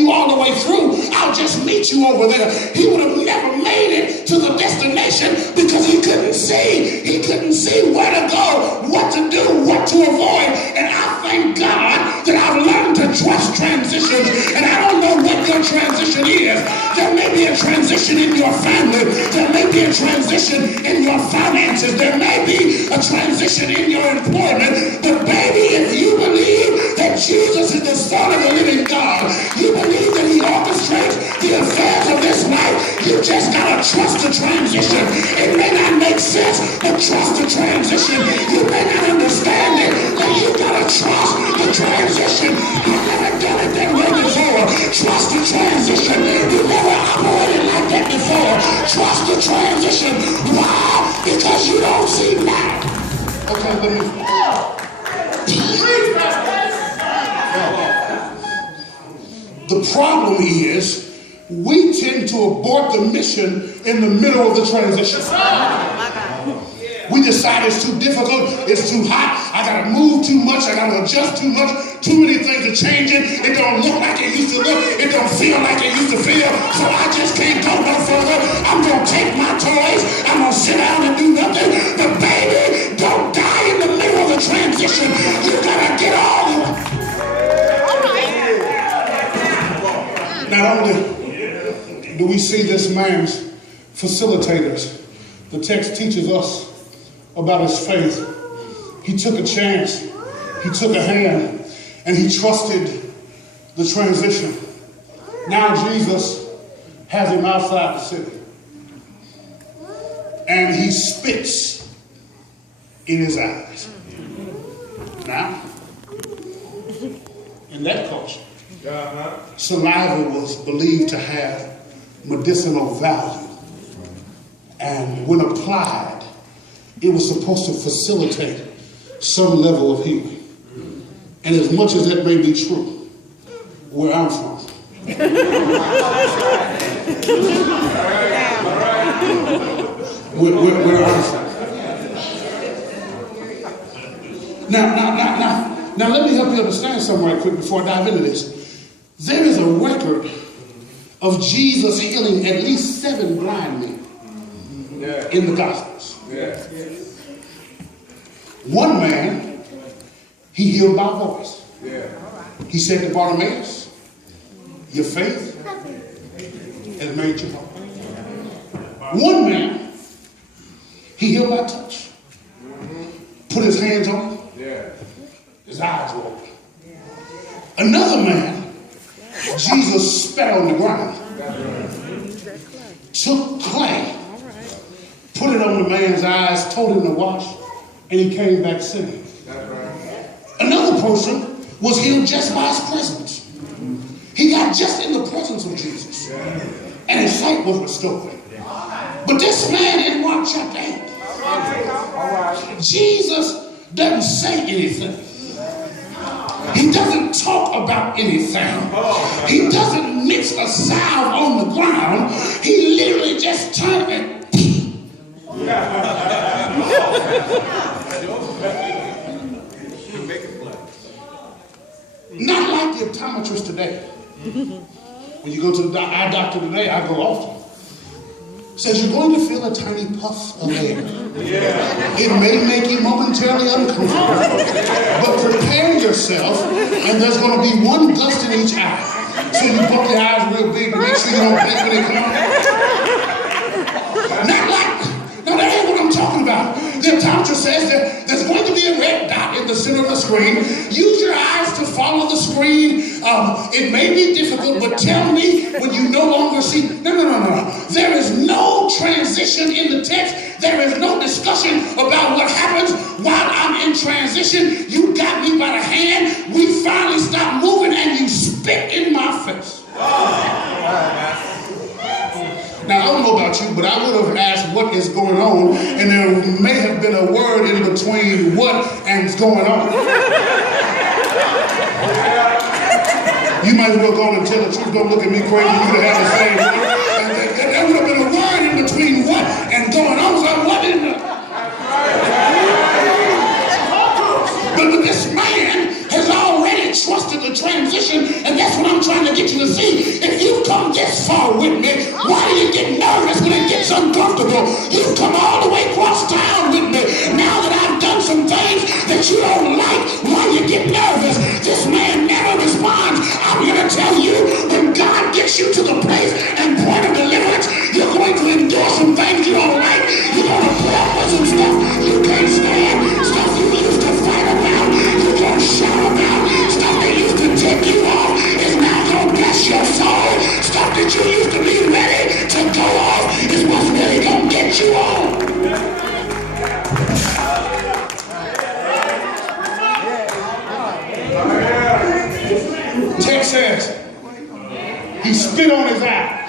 you all the way through. I'll just meet you over there. He would have never made it to the destination because he couldn't see. He couldn't see where to go, what to do, what to avoid. And I thank God that I've learned to trust transitions. And I don't know what your transition is. There may be a transition in your family. There may be a transition in your finances. There may be a transition in your employment. But baby, if you believe that Jesus is the Son of the living God, you believe that he orchestrates the affairs of this life, you just gotta trust the transition. It may not make sense, but trust the transition. You may not understand it, but you gotta trust the transition. You've never done it that way before. Trust the transition. You never operated like that before. Trust the transition. Why? Because you don't see now. Okay, let me. The problem is we tend to abort the mission in the middle of the transition. We decide it's too difficult, it's too hot, I gotta move too much, I gotta adjust too much, too many things are changing, it don't look like it used to look, it don't feel like it used to feel, so I just can't go no further. I'm gonna take my toys, I'm gonna sit down and do nothing. But baby, don't die in the middle of the transition. You gotta get all of it. Not only do we see this man's facilitators, the text teaches us about his faith. He took a chance, he took a hand, and he trusted the transition. Now Jesus has him outside the city, and he spits in his eyes. Now, in that culture, saliva was believed to have medicinal value, and when applied, it was supposed to facilitate some level of healing. And as much as that may be true, where I'm from, where I'm from. Now, let me help you understand something right quick before I dive into this. There is a record of Jesus healing at least 7 blind men in the Gospels. One man, he healed by voice. He said to Bartimaeus, your faith has made you whole. One man, he healed by touch. Put his hands on him. His eyes were open. Another man, Jesus spat on the ground, took clay, put it on the man's eyes, told him to wash, and he came back singing. Another person was healed just by his presence. He got just in the presence of Jesus, and his sight was restored. But this man in Mark chapter 8, Jesus doesn't say anything. He doesn't talk about anything. He doesn't mix a salve on the ground. He literally just turned it. Not like the optometrist today. When you go to the eye doctor today, I go often. Says you're going to feel a tiny puff of air. It may make you momentarily uncomfortable, but prepare yourself, and there's going to be one gust in each eye. So you poke your eyes real big to make sure you don't blink when they come out. Not like, no, that ain't what I'm talking about. The optometrist says that there's going to be a red dot in the center of the screen. Use your eyes to follow the screen. It may be difficult, but tell me when you no longer see. No. There is no transition in the text. There is no discussion about what happens while I'm in transition. You got me by the hand. We finally stopped moving and you spit in my face. Now, I don't know about you, but I would have asked what is going on, and there may have been a word in between what and is going on. You might as well go and tell the truth. Don't look at me crazy. You could have the same word. There would have been a word in between what and going on. So what in the... But this man has already trusted the transition, and that's what I'm trying to get get you to see, if you come this far with me, why do you get nervous when it gets uncomfortable? You come all the way across town with me. Now that I've done some things that you don't like, why you get nervous? This man never responds. I'm going to tell you, when God gets you to the place and point of deliverance, you're going to endure some things you don't like. You're going to put up with some stuff you can't stand, stuff you used to fight about, you're going to shout about, stuff that used to tip you off is now going to bless your soul. Stuff that you used to be ready to go off is what's really going to get you on. Text says he spit on his eye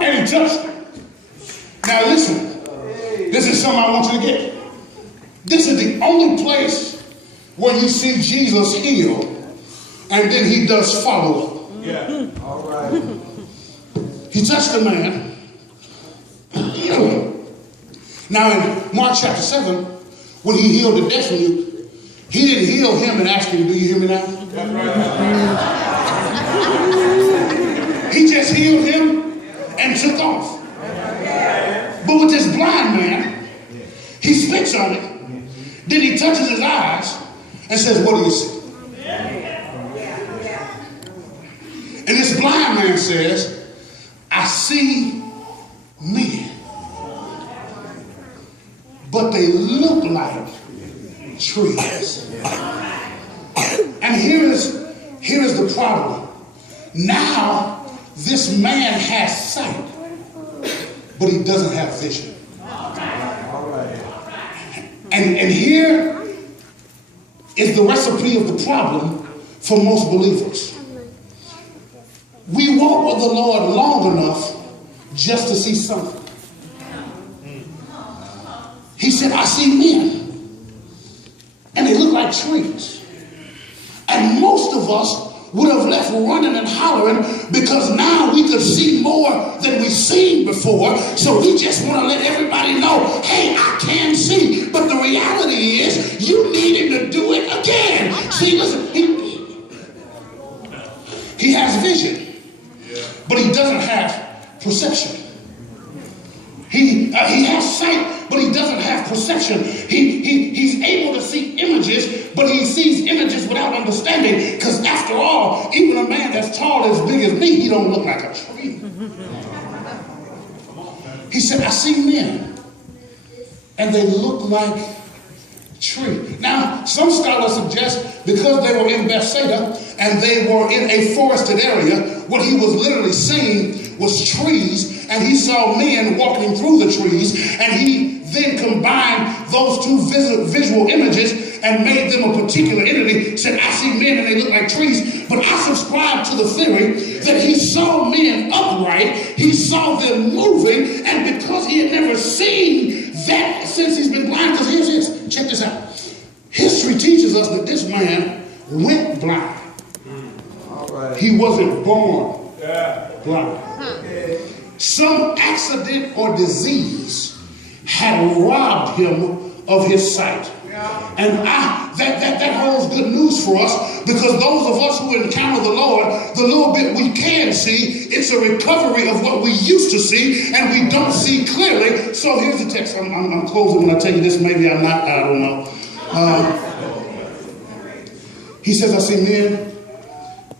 and he touched it. Now listen, this is something I want you to get. This is the only place where you see Jesus heal and then he does follow up. Yeah. All right. He touched the man. Now in Mark chapter 7, when he healed the deaf mute, he didn't heal him and ask him, do you hear me now? He just healed him and took off. But with this blind man, he spits on it, then he touches his eyes and says, what do you see? And this blind man says, I see men, but they look like trees. And here is the problem. Now this man has sight, but he doesn't have vision. And here is the recipe of the problem for most believers. We walk with the Lord long enough just to see something. He said, I see men, and they look like trees. And most of us would have left running and hollering because now we could see more than we've seen before. So we just want to let everybody know, hey, I can see. But the reality is you need him to do it again. See, listen, he has vision, but he doesn't have perception. He has sight, but he doesn't have perception. He's able to see images, but he sees images without understanding. Because after all, even a man that's tall as big as me, he don't look like a tree. He said, I see men, and they look like trees. Now, some scholars suggest because they were in Bethsaida and they were in a forested area, what he was literally seeing was trees. And he saw men walking through the trees, and he then combined those two visual images and made them a particular entity. Said, I see men and they look like trees. But I subscribe to the theory that he saw men upright, he saw them moving, and because he had never seen that since he's been blind, because here's this, check this out. History teaches us that this man went blind. All right. He wasn't born blind. Some accident or disease had robbed him of his sight. And that holds good news for us, because those of us who encounter the Lord, the little bit we can see, it's a recovery of what we used to see, and we don't see clearly. So here's the text. I'm closing when I tell you this. Maybe I'm not. I don't know. He says, I see men,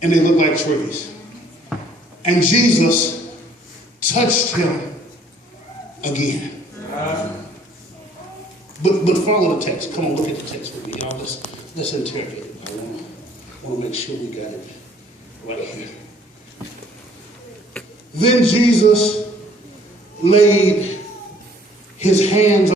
and they look like trees. And Jesus touched him again. But follow the text. Come on, look at the text with me, y'all. Let's interpret it. I want to make sure we got it right here. Then Jesus laid his hands